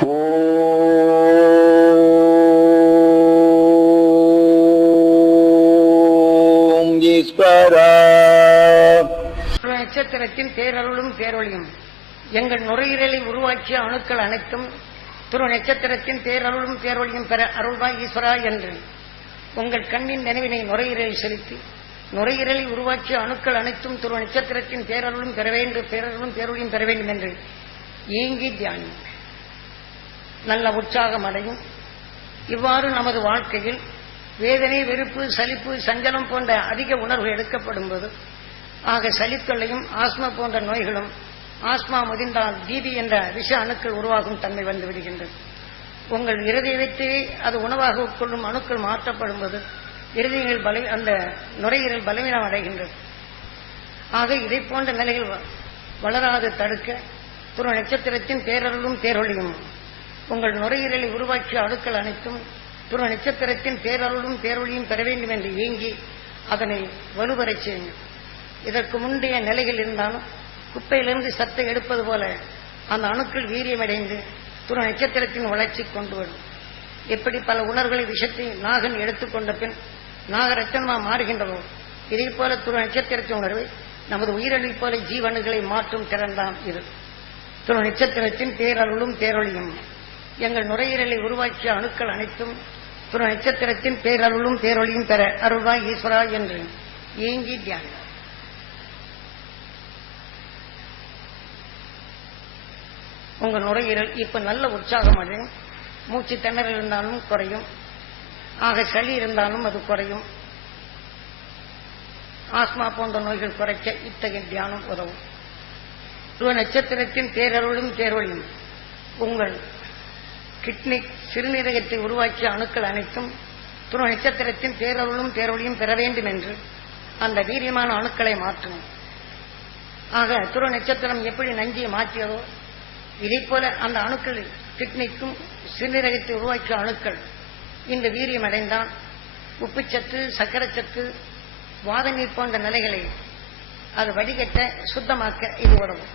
ஓம் ஈஸ்வரா. நட்சத்திரத்தின் பேரருளும் பேரொழியும் எங்கள் நுரையீரலை உருவாக்கிய அணுக்கள் அனைத்தும் துரு நட்சத்திரத்தின் பேரருளும் பேரொழியும் பெற அருள்வாய் ஈஸ்வரா என்று உங்கள் கண்ணின் நினைவினை நுரையீரலில் செலுத்தி நுரையீரலை உருவாக்கிய அணுக்கள் அனைத்தும் துரு நட்சத்திரத்தின் பேரருளும் பெற வேண்டும், பேரருளும் பேரொழியும் பெற வேண்டும் என்று ஏங்கி தியானி நல்ல உற்சாகம் அடையும். இவ்வாறு நமது வாழ்க்கையில் வேதனை, வெறுப்பு, சலிப்பு, சஞ்சலம் போன்ற அதிக உணர்வு எடுக்கப்படும் போது ஆக சளித்தொல்லையும் ஆஸ்மா போன்ற நோய்களும், ஆஸ்மா முதிர்ந்தால் தீபி என்ற விஷ அணுக்கள் உருவாகும் தன்மை வந்து விடுகின்றது. உங்கள் இருதயத்தை அது உணவாக உட்கொள்ளும் அணுக்கள் மாற்றப்படும் போது இருதயங்கள் அந்த நுரையீரல் பலவீனம் அடைகின்றது. ஆக இதை போன்ற நிலையில் வளராது தடுக்க துரு நட்சத்திரத்தின் பேரருளும் பேரொழியும் உங்கள் நுரையீரலை உருவாக்கிய அணுக்கள் அனைத்தும் துரு நட்சத்திரத்தின் பேரருளும் பேரொழியும் பெற வேண்டும் என்று ஏங்கி அதனை வலுவரச் செய்யுங்கள். இதற்கு முந்தைய நிலைகள் இருந்தாலும் குப்பையிலிருந்து சத்தை எடுப்பது போல அந்த அணுக்கள் வீரியமடைந்து துரு நட்சத்திரத்தின் வளர்ச்சி கொண்டு வரும். எப்படி பல உணர்வுகளை விஷத்தை நாகன் எடுத்துக்கொண்ட பின் நாகரத்தனமா மாறுகின்றதோ இதே போல துரு நட்சத்திரத்தின் உணர்வை நமது உயிரணில் போல ஜீவனுகளை மாற்றும் திறன்தான் இது. துரு நட்சத்திரத்தின் பேரருளும் பேரொழியும் எங்கள் நுரையீரலை உருவாக்கிய அணுக்கள் அனைத்தும் துரு நட்சத்திரத்தின் பேரருளும் பேரொழியும் பெற அருள்வாய் ஈஸ்வரா என்று ஏங்கி தியானம். உங்கள் நுரையீரல் இப்ப நல்ல உற்சாகம் அடையும். மூச்சு திணறல் இருந்தாலும் குறையும். ஆக சளி இருந்தாலும் அது குறையும். ஆஸ்மா போன்ற நோய்கள் குறைக்க இத்தகைய தியானம் உதவும். துருவ நட்சத்திரத்தின் பேரருளும் பேரொழியும் உங்கள் கிட்னி சிறுநீரகத்தை உருவாக்கிய அணுக்கள் அனைத்தும் துருவ நட்சத்திரத்தின் பேரருளும் பேரொழியும் பெற வேண்டும் என்று அந்த வீரியமான அணுக்களை மாற்றணும். ஆக துருவ நட்சத்திரம் எப்படி நஞ்சியை மாற்றியதோ இதே போல அந்த அணுக்கள் கிட்னிக்கும் சிறுநீரகத்தை உருவாக்கிய அணுக்கள் இந்த வீரியம் அடைந்தால் உப்புச்சத்து, சக்கரச்சத்து, வாத நீர் போன்ற நிலைகளை அது வடிகட்ட சுத்தமாக்க இது உதவும்.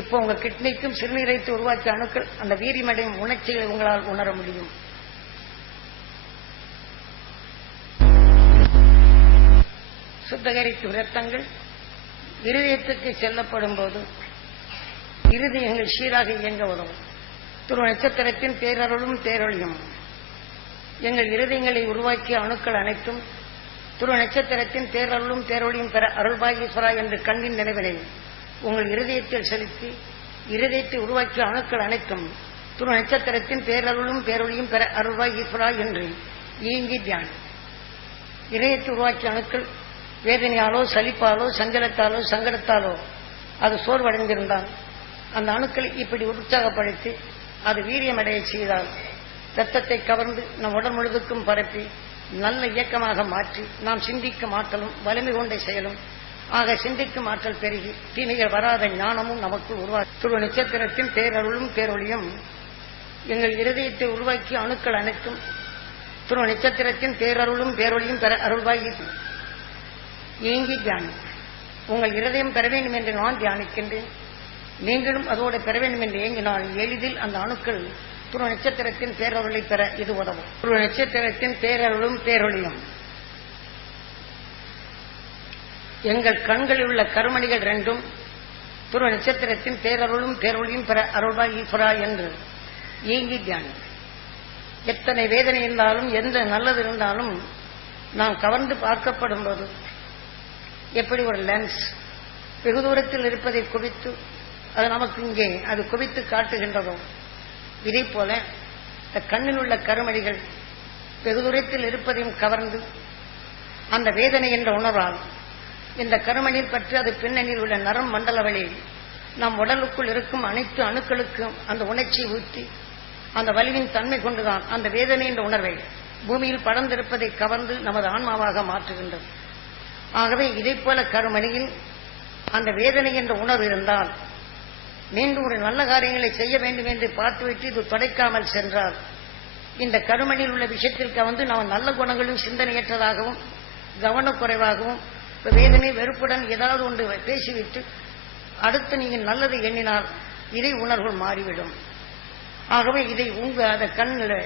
இப்போ உங்க கிட்னிக்கும் சிறுநீரகத்தை உருவாக்கிய அணுக்கள் அந்த வீரியமடையும் உணர்ச்சிகளை உங்களால் உணர முடியும். சுத்தகரிக்கும் இரத்தங்கள் இருதயத்துக்கு செல்லப்படும் போது இருதயங்கள் சீராக இயங்க உதவும். துருவ நட்சத்திரத்தின் பேரருளும் பேரொழியும் எங்கள் இருதயங்களை உருவாக்கிய அணுக்கள் அனைத்தும் துருவ நட்சத்திரத்தின் பேரருளும் பேரொழியும் பெற அருள்வாய் ஈஸ்வரா என்று கண்ணின் நினைவினை உங்கள் இருதயத்தில் செலுத்தி இருதயத்தை உருவாக்கிய அணுக்கள் அனைத்தும் துருவ நட்சத்திரத்தின் பேரருளும் பேரொழியும் பெற அருள்வாய் ஈஸ்வரா என்று ஏங்கி தியானம். இதயத்தை உருவாக்கிய அணுக்கள் வேதனையாலோ, சலிப்பாலோ, சஞ்சலத்தாலோ, சங்கடத்தாலோ அது சோர்வடைந்திருந்தால் அந்த அணுக்களை இப்படி உற்சாகப்படுத்தி அது வீரியமடைய செய்தால் இரத்தத்தை கவர்ந்து நம் உடல் முழுவதுக்கும் பரப்பி நல்ல இயக்கமாக மாற்றி நாம் சிந்திக்கும் ஆற்றலும் வலிமை கொண்ட செயலும் ஆக சிந்திக்கும் ஆற்றல் பெருகி தீமைகள் வராத ஞானமும் நமக்கு உருவாக்கி துருவ நட்சத்திரத்தின் பேரருளும் பேரொழியும் எங்கள் இருதயத்தை உருவாக்கிய அணுக்கள் அனைத்தும் துருவ நட்சத்திரத்தின் பேரருளும் பேரொழியும் பெற அருள்வாய் ஏங்கி தியானம். உங்கள் இருதயம் பெற வேண்டும் என்று நான் தியானிக்கின்றேன். நீங்களும் அதோடு பெற வேண்டும் என்று ஏங்கினால் எளிதில் அந்த அணுக்கள் துருவ நட்சத்திரத்தின் பேரருளை பெற இது உதவும். துருவ நட்சத்திரத்தின் பேரருளும் பேரொழியும் எங்கள் கண்களில் உள்ள கருமணிகள் ரெண்டும் துருவ நட்சத்திரத்தின் பேரருளும் பேரொழியும் பெற அருள்வாய் ஈஸ்வரா என்று ஏங்கி தியானம். எத்தனை வேதனை இருந்தாலும் எந்த நல்லது இருந்தாலும் நாம் கவர்ந்து பார்க்கப்படும் போது எப்படி ஒரு லென்ஸ் வெகு தூரத்தில் இருப்பதை குவித்து அது நமக்கு இங்கே அது குவித்து காட்டுகின்றதோ இதே போல இந்த கண்ணில் உள்ள கருமணிகள் வெகு தூரத்தில் இருப்பதையும் கவர்ந்து அந்த வேதனை என்ற உணர்வால் இந்த கருமணியில் பற்றி அது பின்னணியில் உள்ள நரம் மண்டலவழியில் நம் உடலுக்குள் இருக்கும் அனைத்து அணுக்களுக்கும் அந்த உணர்ச்சியை ஊற்றி அந்த வலிவின் தன்மை கொண்டுதான் அந்த வேதனை என்ற உணர்வை பூமியில் படர்ந்திருப்பதை கவர்ந்து நமது ஆன்மாவாக மாற்றுகின்றது. ஆகவே இதை போல கருமணியில் அந்த வேதனை என்ற உணர்வு இருந்தால் மீண்டும் ஒரு நல்ல காரியங்களை செய்ய வேண்டும் என்று பார்த்துவிட்டு இது தொடைக்காமல் சென்றால் இந்த கருமணியில் உள்ள விஷயத்திற்கு வந்து நாம் நல்ல குணங்களும் சிந்தனையற்றதாகவும் கவனக்குறைவாகவும் வேதனை வெறுப்புடன் ஏதாவது ஒன்று பேசிவிட்டு அடுத்து நீங்கள் நல்லதை எண்ணினால் இதை உணர்வுகள் மாறிவிடும். ஆகவே இதை அந்த கண்ணில்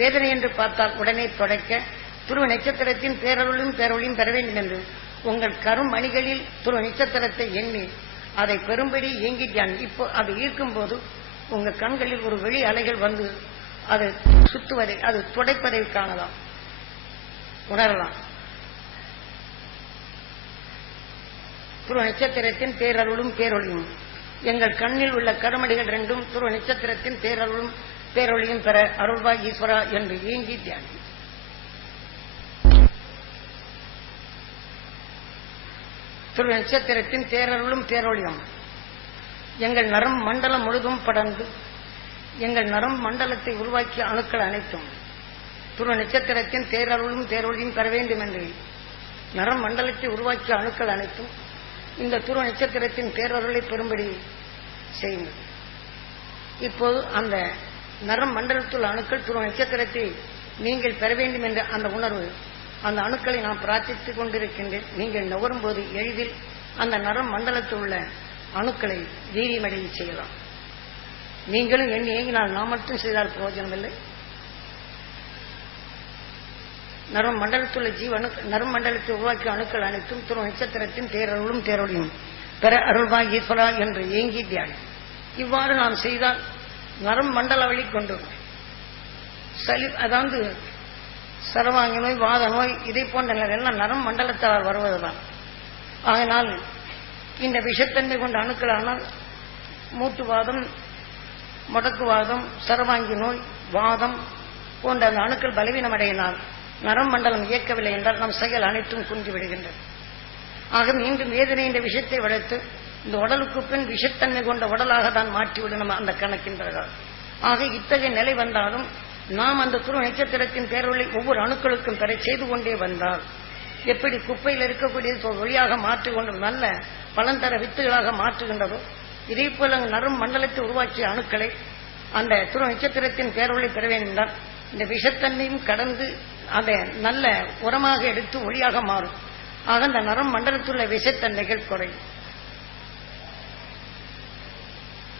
வேதனை என்று பார்த்தால் உடனே தொடக்க துருவ நட்சத்திரத்தின் பேரருளும் பேரொழியும் பெற வேண்டும் என்று உங்கள் கருமணிகளில் துருவ நட்சத்திரத்தை எண்ணி அதை பெரும்படி இயங்கிட்டான். இப்போ அது ஈர்க்கும் போது உங்க கண்களில் ஒரு வெளி அலைகள் வந்து அது சுத்துவதை, அது துடைப்பதை காணலாம், உணரலாம். துருவ நட்சத்திரத்தின் பேரருளும் பேரொழியும் எங்கள் கண்ணில் உள்ள கருமடிகள் ரெண்டும் துருவ நட்சத்திரத்தின் பேரருளும் பேரொழியும் பெற அருள்வாய் ஈஸ்வரா என்று ஏங்கி தியானி. துருவ நட்சத்திரத்தின் பேரருளும் பேரொழியும் எங்கள் நரம் மண்டலம் முழுதும் படர்ந்து எங்கள் நரம் மண்டலத்தை உருவாக்கிய அணுக்கள் அனைத்தும் துருவ நட்சத்திரத்தின் பேரருளும் பேரொழியும் பெற வேண்டும் என்று நரம் மண்டலத்தை உருவாக்கிய அணுக்கள் அனைத்தும் இந்த துருவ நட்சத்திரத்தின் பேரருளை பெறும்படி செய்யுங்கள். இப்போது அந்த நரம் மண்டலத்துள்ள அணுக்கள் துருவ நட்சத்திரத்தை நீங்கள் பெற வேண்டும் என்ற அந்த உணர்வு, அந்த அணுக்களை நான் பிரார்த்தித்துக் கொண்டிருக்கின்றேன். நீங்கள் நுகரும் போது எளிதில் அந்த நரம் மண்டலத்தில் உள்ள அணுக்களை வீரியமடைய செய்யலாம். நீங்களும் எண்ணி ஏங்கினால் நாம் மட்டும் செய்தால் பிரயோஜனமில்லை. நரம் மண்டலத்துள்ள நரம் மண்டலத்தை உருவாக்கிய அணுக்கள் அனைத்தும் துருவ நட்சத்திரத்தின் பேரருளும் பேரொழியும் பெற அருள்வாய் ஈஸ்வரா என்று ஏங்கி தியானி. இவ்வாறு நாம் செய்தால் நரம் மண்டல வழி கொண்டு அதாவது சரவாங்கி நோய், வாத நோய், இதை போன்ற எல்லாம் நரம் மண்டலத்தால் வருவதுதான். அதனால் இந்த விஷத்தன்மை கொண்ட அணுக்களானால் மூட்டுவாதம், முடக்குவாதம், சரவாங்கி நோய், வாதம் போன்ற அந்த அணுக்கள் பலவீனமடையினால் நரம் மண்டலம் இயக்கவில்லை என்றால் நம் செயல் அனைத்தும் குன்றிவிடுகின்றது. ஆக மீண்டும் வேதனை என்ற விஷயத்தை வளர்த்து இந்த உடலுக்கு பின் விஷத்தன்மை கொண்ட உடலாக தான் மாற்றிவிடும் நம்ம அந்த கணக்கின் பிரகாரம். ஆக இத்தகைய நிலை வந்தாலும் நாம் அந்த துருவ நட்சத்திரத்தின் பேரொளி ஒவ்வொரு அணுக்களுக்கும் பெற செய்து கொண்டே வந்தால் எப்படி குப்பையில் இருக்கக்கூடிய ஒளியாக மாற்றிக்கொண்டு நல்ல பலன் தர வித்துகளாக மாற்றுகின்றதோ இதே போல நரும் மண்டலத்தை உருவாக்கிய அணுக்களை அந்த துருவ நட்சத்திரத்தின் பேரொளி பெற வேண்டும் என்றால் இந்த விஷத்தன்மையும் கடந்து அதை நல்ல உரமாக எடுத்து ஒளியாக மாறும். ஆக அந்த நரம் மண்டலத்துள்ள விஷத்தன்மைகள் குறையும்.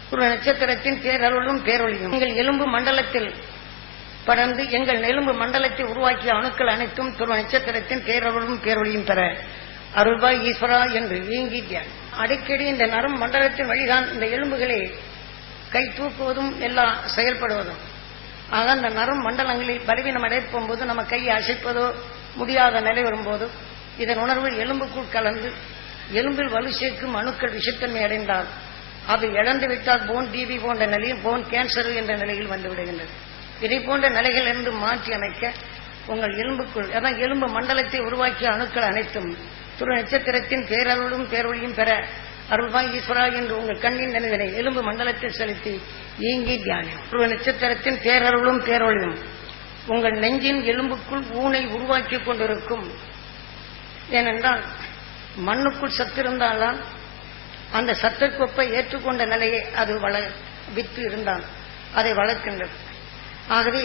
துருவ நட்சத்திரத்தின் பேரருளும் பேரொழியும் எங்கள் எலும்பு மண்டலத்தில் படர்ந்து எங்கள் எலும்பு மண்டலத்தை உருவாக்கிய அணுக்கள் அனைத்தும் துருவ நட்சத்திரத்தின் பேரருளும் பேரொழியும் பெற அருள்வாய் ஈஸ்வரா என்று வீங்கி தியானி. அடிக்கடி இந்த நரம் மண்டலத்தின் வழிதான் இந்த எலும்புகளை கை தூக்குவதும் எல்லாம் செயல்படுவதும். ஆக அந்த நரம் மண்டலங்களில் பலவீனம் அடைப்பும் போது நம்ம கையை அசைப்பதோ முடியாத நிலை வரும்போது இதன் உணர்வு எலும்புக்குள் கலந்து எலும்பில் வலு சேர்க்கும் அணுக்கள் விஷத்தன்மை அடைந்தால் அது இழந்துவிட்டால் போன் டிபி போன்ற நிலையில் போன் கேன்சர் என்ற நிலையில் வந்துவிடுகின்றது. இதை போன்ற நிலைகளிலிருந்து மாற்றி அமைக்க உங்கள் எலும்புக்குள் அதான் எலும்பு மண்டலத்தை உருவாக்கிய அணுக்கள் அனைத்தும் துருவ நட்சத்திரத்தின் பேரருளும் பேரொழியும் பெற அருள்வாய் ஈஸ்வரா என்று உங்கள் கண்ணின் நினைவினை எலும்பு மண்டலத்தில் செலுத்தி ஈங்கி தியானம். துருவ நட்சத்திரத்தின் பேரருளும் பேரொழியும் உங்கள் நெஞ்சின் எலும்புக்குள் ஊனை உருவாக்கி கொண்டிருக்கும். ஏனென்றால் மண்ணுக்குள் சத்து இருந்தால்தான் அந்த சத்துக்கொப்பை ஏற்றுக்கொண்ட நிலையை அது வித்து இருந்தால் அதை வளர்க்கின்றது. ஆகவே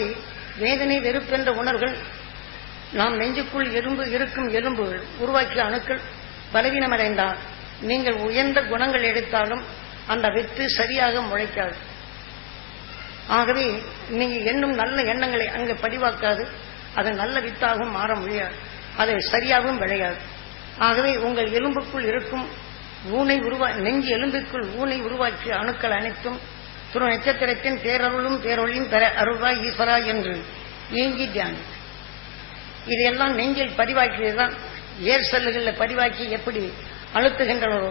வேதனை வெறுப்பென்ற உணர்வுகள் நாம் நெஞ்சுக்குள் இருக்கும் எலும்பு உருவாக்கிய அணுக்கள் பலவீனமடைந்தால் நீங்கள் உயர்ந்த குணங்கள் எடுத்தாலும் அந்த வித்து சரியாக முளைக்காது. ஆகவே நீங்கள் எண்ணும் நல்ல எண்ணங்களை அங்கு பதிவாக்காது, அது நல்ல வித்தாகவும் மாற முடியாது, அது சரியாகவும் விளையாது. ஆகவே உங்கள் எலும்புக்குள் இருக்கும் நெஞ்சு எலும்புக்குள் ஊனை உருவாக்கிய அணுக்கள் அனைத்தும் துருவ நட்சத்திரத்தின் பேரருளும் பேரொழியும் பெற அருள்வாய் ஈஸ்வரா என்று ஏங்கி தியானி. இதையெல்லாம் நெஞ்சில் பதிவாக்கியதுதான் ஏர் செல்லுகளில் பதிவாக்கி எப்படி அழுத்துகின்றனரோ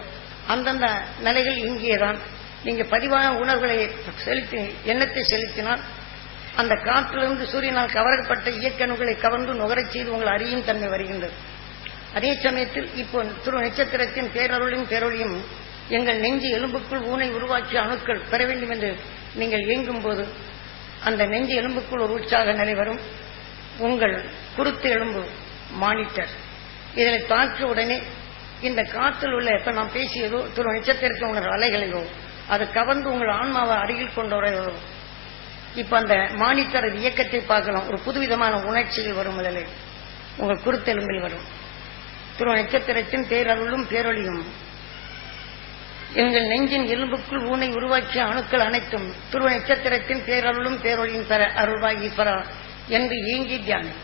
அந்தந்த நிலைகள் இங்கேதான். நீங்க பதிவான உணர்வுகளை செலுத்தி எண்ணத்தை செலுத்தினால் அந்த காற்றிலிருந்து சூரியனால் கவரப்பட்ட இயக்கணுகளை கவர்ந்து நுகரச் செய்து உங்கள் அறியும் தன்மை வருகின்றது. அதே சமயத்தில் இப்போ துருவ நட்சத்திரத்தின் பேரருளும் பேரொழியும் எங்கள் நெஞ்சு எலும்புக்குள் ஊனை உருவாக்கிய அணுக்கள் பெற வேண்டும் என்று நீங்கள் இயங்கும் போது அந்த நெஞ்சு எலும்புக்குள் ஒரு உற்சாக நிலை வரும். உங்கள் குருத்து எலும்பு மானிட்டர் இதனை தாக்கிய உடனே இந்த காற்றில் உள்ள இப்ப நாம் பேசியதோ துருவ நட்சத்திரத்தின் உங்கள் அலைகளையோ அது கவர்ந்து உங்கள் ஆன்மாவை அருகில் கொண்டு வரையோ இப்ப அந்த மானிட்டர் இயக்கத்தை பார்க்கலாம். ஒரு புதுவிதமான உணர்ச்சிகள் வரும் முதலில் உங்கள் குருத்தெலும்பில் வரும். துருவ நட்சத்திரத்தின் பேரருளும் பேரொழியும் எங்கள் நெஞ்சின் எலும்புக்குள் ஊனை உருவாக்கிய அணுக்கள் அனைத்தும் துருவ நட்சத்திரத்தின் பேரருளும் பேரொழியும் பெற அருள்வாய் ஈஸ்வரா என்று ஏங்கி தியானம்.